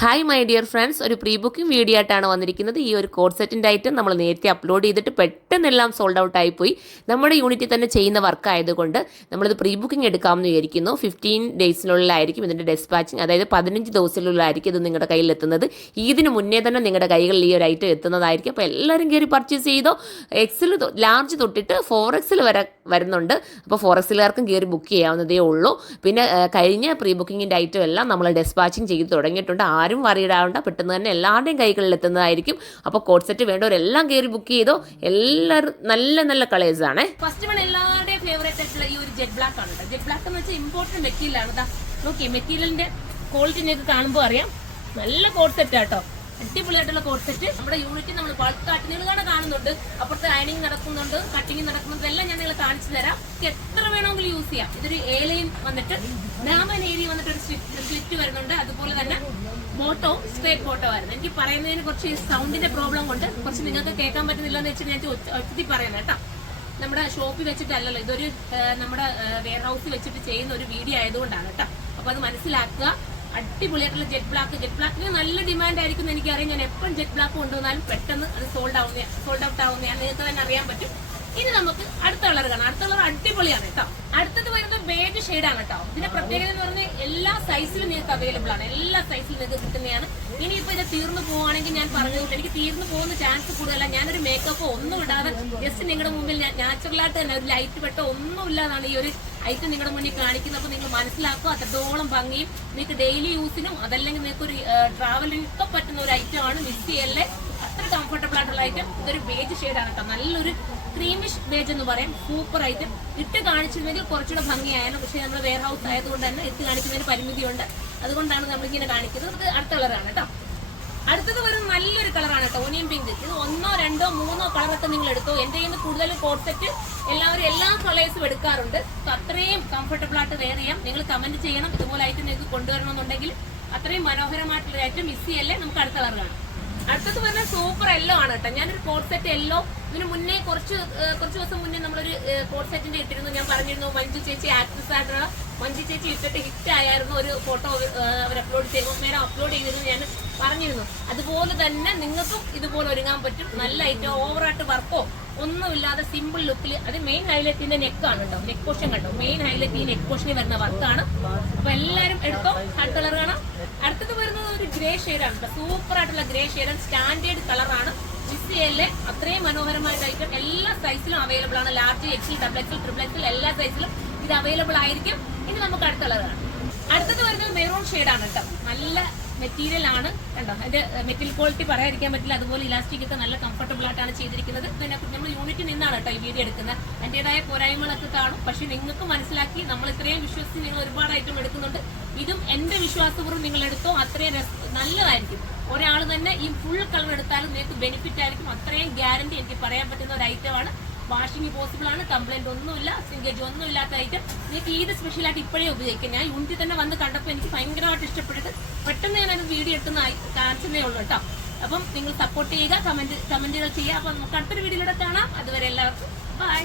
Hi my dear friends, ഒരു pre booking video ആയിട്ടാണ് വന്നിരിക്കുന്നത്. ഈ ഒരു കോഡ് സെറ്റിൻ്റെ ഐറ്റം നമ്മൾ നേരത്തെ അപ്ലോഡ് ചെയ്തിട്ട് പെട്ടെന്നെല്ലാം സോൾഡ് ഔട്ട് ആയിപ്പോയി. നമ്മുടെ യൂണിറ്റിൽ തന്നെ ചെയ്യുന്ന വർക്ക് ആയതുകൊണ്ട് നമ്മളിത് പ്രീ ബുക്കിംഗ് എടുക്കാമെന്ന് വിചാരിക്കുന്നു. 15 ഡേയ്സിനുള്ളിലായിരിക്കും ഇതിൻ്റെ ഡെസ്പാച്ചിങ്, അതായത് 15 ദിവസത്തിനുള്ളിലായിരിക്കും ഇത് നിങ്ങളുടെ കയ്യിൽ എത്തുന്നത്. ഇതിന് മുന്നേ തന്നെ നിങ്ങളുടെ കൈകളിൽ ഈ ഒരു ഐറ്റം എത്തുന്നതായിരിക്കും. അപ്പോൾ എല്ലാവരും കയറി പർച്ചേസ് ചെയ്തോ. എക്സിൽ ലാർജ് തൊട്ടിട്ട് 4XL വരെ വരുന്നുണ്ട്. അപ്പോൾ 4XLകാർക്കും കയറി ബുക്ക് ചെയ്യാവുന്നതേ ഉള്ളൂ. പിന്നെ കഴിഞ്ഞ പ്രീ ബുക്കിങ്ങിൻ്റെ ഐറ്റം എല്ലാം നമ്മൾ ഡെസ്പാച്ചിങ് ചെയ്ത് തുടങ്ങിയിട്ടുണ്ട്. ആരും വറിയിടാവുണ്ട, പെട്ടെന്ന് തന്നെ എല്ലാവരുടെയും കൈകളിൽ എത്തുന്നതായിരിക്കും. അപ്പോൾ കോഡ് സെറ്റ് വേണ്ടവരെല്ലാം കയറി ബുക്ക് ചെയ്തോ. എല്ലാവരും നല്ല നല്ല കളേഴ്സാണ്. ഫസ്റ്റ് വൺ എല്ലാവരുടെയും ഫേവറേറ്റ് ആയിട്ടുള്ള ഈ ഒരു ജെറ്റ് ബ്ലാക്ക് ആണ്. ജെറ്റ് ബ്ലാക്ക് എന്ന് വെച്ചാൽ ഇമ്പോർട്ടൻറ്റ് മെറ്റീരിയൽ ആണ്. നോക്കി മെറ്റീരിയലിന്റെ ക്വാളിറ്റി നിങ്ങൾക്ക് കാണുമ്പോൾ അറിയാം. നല്ല കോഡ് സെറ്റ് ആട്ടോ, അടിപൊളിയായിട്ടുള്ള കോഡ് സെറ്റ്. നമ്മുടെ യൂണിറ്റ് നമ്മൾ ബൾക്ക് കാട്ടി നിങ്ങൾ കാണുന്നുണ്ട്. അപ്പുറത്ത് അയണിങ് നടക്കുന്നുണ്ട്, കട്ടിങ് നടക്കുന്നുണ്ട്. എല്ലാം ഞാൻ നിങ്ങൾ കാണിച്ചു തരാം. എത്ര വേണമെങ്കിലും യൂസ് ചെയ്യാം. ഇതൊരു ഏലയും വന്നിട്ട് ഡാമൻ ഏരിയ വന്നിട്ട് ഒരു സ്ലിറ്റ് വരുന്നുണ്ട്. അതുപോലെ തന്നെ ബോട്ടോ സ്ട്രേറ്റ് ബോട്ടോ ആയിരുന്നു. എനിക്ക് പറയുന്നതിന് കുറച്ച് സൗണ്ടിന്റെ പ്രോബ്ലം കൊണ്ട് കുറച്ച് നിങ്ങൾക്ക് കേൾക്കാൻ പറ്റുന്നില്ല എന്ന് വെച്ചാൽ ഞാൻ ഒറ്റത്തി പറയുന്നത് കേട്ടോ. നമ്മുടെ ഷോപ്പിൽ വെച്ചിട്ടല്ലല്ലോ, ഇതൊരു നമ്മുടെ വെയർ ഹൗസിൽ വെച്ചിട്ട് ചെയ്യുന്ന ഒരു വീഡിയോ ആയതുകൊണ്ടാണ് കേട്ടോ. അപ്പൊ അത് മനസ്സിലാക്കുക. അടിപൊളിയായിട്ടുള്ള ജെറ്റ് ബ്ലാക്കിന് നല്ല ഡിമാൻഡ് ആയിരിക്കും എനിക്കറിയാം. ഞാൻ എപ്പം ജെറ്റ് ബ്ലാക്ക് കൊണ്ടുവന്നാലും പെട്ടെന്ന് അത് സോൾഡ് ഔട്ട് ആവുന്ന നിങ്ങൾക്ക് തന്നെ അറിയാൻ പറ്റും. ഇനി നമുക്ക് അടുത്ത കളർ കാണാം. അടുത്ത കളർ അടിപൊളിയാണ് കേട്ടോ. അടുത്തത് വരുന്നത് ബേജ് ഷെയ്ഡാണ് കേട്ടോ. ഇതിന്റെ പ്രത്യേകത എന്ന് പറഞ്ഞാൽ എല്ലാ സൈസിലും നിങ്ങൾക്ക് അവൈലബിൾ ആണ്. എല്ലാ സൈസിലും നിങ്ങൾക്ക് കിട്ടുന്നതാണ്. ഇനിയിപ്പോ ഇത് തീർന്നു പോവുകയാണെങ്കിൽ ഞാൻ പറഞ്ഞതുകൊണ്ട് എനിക്ക് തീർന്നു പോകുന്ന ചാൻസ് കൂടുതലല്ല. ഞാനൊരു മേക്കപ്പോ ഒന്നും ഇടാതെ ജസ്റ്റ് നിങ്ങളുടെ മുമ്പിൽ നാച്ചുറലായിട്ട് തന്നെ ഒരു ലൈറ്റ് വെട്ടോ ഒന്നും ഇല്ലാതാണ് ഈ ഒരു ഐറ്റം നിങ്ങളുടെ മുന്നിൽ കാണിക്കുന്നത്. അപ്പോൾ നിങ്ങൾ മനസ്സിലാക്കുക, അത്രത്തോളം ഭംഗിയും നിങ്ങൾക്ക് ഡെയിലി യൂസിനും അതല്ലെങ്കിൽ നിങ്ങൾക്ക് ഒരു ട്രാവലിനൊക്കെ പറ്റുന്ന ഒരു ഐറ്റം ആണ്. മിസ് ചെയ്യല്ലേ, അത്ര കംഫർട്ടബിൾ ആയിട്ടുള്ള ഐറ്റം. ഇതൊരു ബേജ് ഷെയ്ഡാണ് കേട്ടോ. നല്ലൊരു ക്രീമിഷ് ബേജ് എന്ന് പറയും. Super item. ഇട്ട് കാണിച്ചിരുന്നെങ്കിൽ കുറച്ചുകൂടെ ഭംഗിയായാലും, പക്ഷേ നമ്മൾ വെയർ ഹൗസ് ആയതുകൊണ്ട് തന്നെ ഇട്ട് കാണിക്കുന്നതിന് പരിമിതിയുണ്ട്. അതുകൊണ്ടാണ് നമ്മളിങ്ങനെ കാണിക്കുന്നത്. ഇത് അടുത്ത കളറാണ് കേട്ടോ. അടുത്തത് വരുന്ന നല്ലൊരു കളറാണ് കേട്ടോ, ഓനിയൻ പിങ്ക്. ഇത് 1, 2, 3 കളറൊക്കെ നിങ്ങൾ എടുത്തോ. എൻ്റെ കയ്യിൽ നിന്ന് കൂടുതലും കോഡ് സെറ്റ് എല്ലാവരും എല്ലാ കളേഴ്സും എടുക്കാറുണ്ട്. അത്രയും കംഫർട്ടബിൾ ആയിട്ട് വെയർ ചെയ്യാം. നിങ്ങൾ കമന്റ് ചെയ്യണം, ഇതുപോലെ ഐറ്റം നിങ്ങൾക്ക് കൊണ്ടുവരണമെന്നുണ്ടെങ്കിൽ. അത്രയും മനോഹരമായിട്ടുള്ള ഐറ്റം മിസ് ചെയ്യല്ലേ. നമുക്ക് അടുത്ത കളർ കാണാം. അടുത്തത് പറഞ്ഞ സൂപ്പർ യെല്ലോ ആണ് കേട്ടോ. ഞാനൊരു കോഡ് സെറ്റ് യെല്ലോ ഇതിന് മുന്നേ കുറച്ച് ദിവസം മുന്നേ നമ്മളൊരു കോഡ് സെറ്റിന്റെ ഇട്ടിരുന്നു. ഞാൻ പറഞ്ഞിരുന്നു മഞ്ജു ചേച്ചി ആക്ട്രസ് ആയിട്ടുള്ള മഞ്ജു ചേച്ചി ഇട്ടിട്ട് ഹിറ്റ് ആയിരുന്നു. ഒരു ഫോട്ടോ അവർ അപ്ലോഡ് ചെയ്തിരുന്നു ഞാൻ പറഞ്ഞിരുന്നു. അതുപോലെ തന്നെ നിങ്ങൾക്കും ഇതുപോലെ ഒരുങ്ങാൻ പറ്റും. നല്ല ഐറ്റം, ഓവറായിട്ട് വർക്കോ ഒന്നുമില്ലാതെ സിമ്പിൾ ലുക്കിൽ. അത് മെയിൻ ഹൈലൈറ്റിന്റെ നെക്കാണ് കേട്ടോ. നെക്ക് പോർഷൻ കണ്ടോ, മെയിൻ ഹൈലൈറ്റ് ഈ നെക്ക് പോർഷനിൽ വരുന്ന വർക്കാണ്. അപ്പൊ എല്ലാവരും എടുത്തോ. ഹാർഡ് കളർ കാണാം. അടുത്തത് വരുന്നത് ഒരു ഗ്രേ ഷെയ്ഡാണ് കേട്ടോ. സൂപ്പർ ആയിട്ടുള്ള ഗ്രേ ഷെയ്ഡാണ്. സ്റ്റാൻഡേർഡ് കളറാണ്. മിസ് ചെയ്യല്ലേ. അത്രയും മനോഹരമായിട്ട് ഐറ്റം എല്ലാ സൈസിലും അവൈലബിൾ ആണ്. ലാർജ്, എക്സിൽ, ഡബിൾ എക്സിൽ, ട്രിപ്പിൾ എക്സിൽ എല്ലാ സൈസിലും ഇത് അവൈലബിൾ ആയിരിക്കും. ഇനി നമുക്ക് അടുത്ത കളർ കാണാം. അടുത്തത് വരുന്നത് മെറൂൺ ഷെയ്ഡാണ് കേട്ടോ. നല്ല മെറ്റീരിയൽ ആണ് കണ്ടോ. അതിന്റെ മെറ്റീരിയൽ ക്വാളിറ്റി പറയാതിരിക്കാൻ പറ്റില്ല. അതുപോലെ ഇലാസ്റ്റിക് ഒക്കെ നല്ല കംഫർട്ടബിൾ ആയിട്ടാണ് ചെയ്തിരിക്കുന്നത്. നമ്മൾ യൂണിറ്റിൽ നിന്നാണ് കേട്ടോ ഈ വീഡിയോ എടുക്കുന്നത്. അതിൻ്റെതായ പോരായ്മകളൊക്കെ കാണും. പക്ഷെ നിങ്ങൾക്ക് മനസ്സിലാക്കി നമ്മൾ ഇത്രയും വിശ്വസിച്ച് നിങ്ങൾ ഒരുപാട് ഐറ്റം എടുക്കുന്നുണ്ട്. ഇതും എന്റെ വിശ്വാസപൂർവ്വം നിങ്ങൾ എടുത്തോ. അത്രയും നല്ലതായിരിക്കും. ഒരാൾ തന്നെ ഈ ഫുൾ കളർ എടുത്താലും നിങ്ങൾക്ക് ബെനിഫിറ്റ് ആയിരിക്കും. അത്രയും ഗ്യാരണ്ടി എനിക്ക് പറയാൻ പറ്റുന്ന ഒരു ഐറ്റമാണ്. വാഷിംഗ് പോസിബിൾ ആണ്. കംപ്ലൈന്റ് ഒന്നുമില്ല, സിങ്കേജ് ഒന്നും ഇല്ലാത്ത ഐറ്റം. നിങ്ങൾക്ക് ഈദ് സ്പെഷ്യലായിട്ട് ഇപ്പോഴേ ഉപയോഗിക്കാം. ഞാൻ യൂണിറ്റിൽ തന്നെ വന്ന് കണ്ടപ്പോൾ എനിക്ക് ഭയങ്കരമായിട്ട് ഇഷ്ടപ്പെട്ടിട്ട് പെട്ടെന്ന് ഞാൻ അതിന് വീഡിയോ എടുത്തുന്ന കാണിച്ചതേ ഉള്ളൂ കേട്ടോ. അപ്പം നിങ്ങൾ സപ്പോർട്ട് ചെയ്യുക, കമന്റുകൾ ചെയ്യുക. അപ്പം നമുക്ക് അടുത്തൊരു വീഡിയോയിലൂടെ കാണാം. അതുവരെ എല്ലാവർക്കും ബൈ.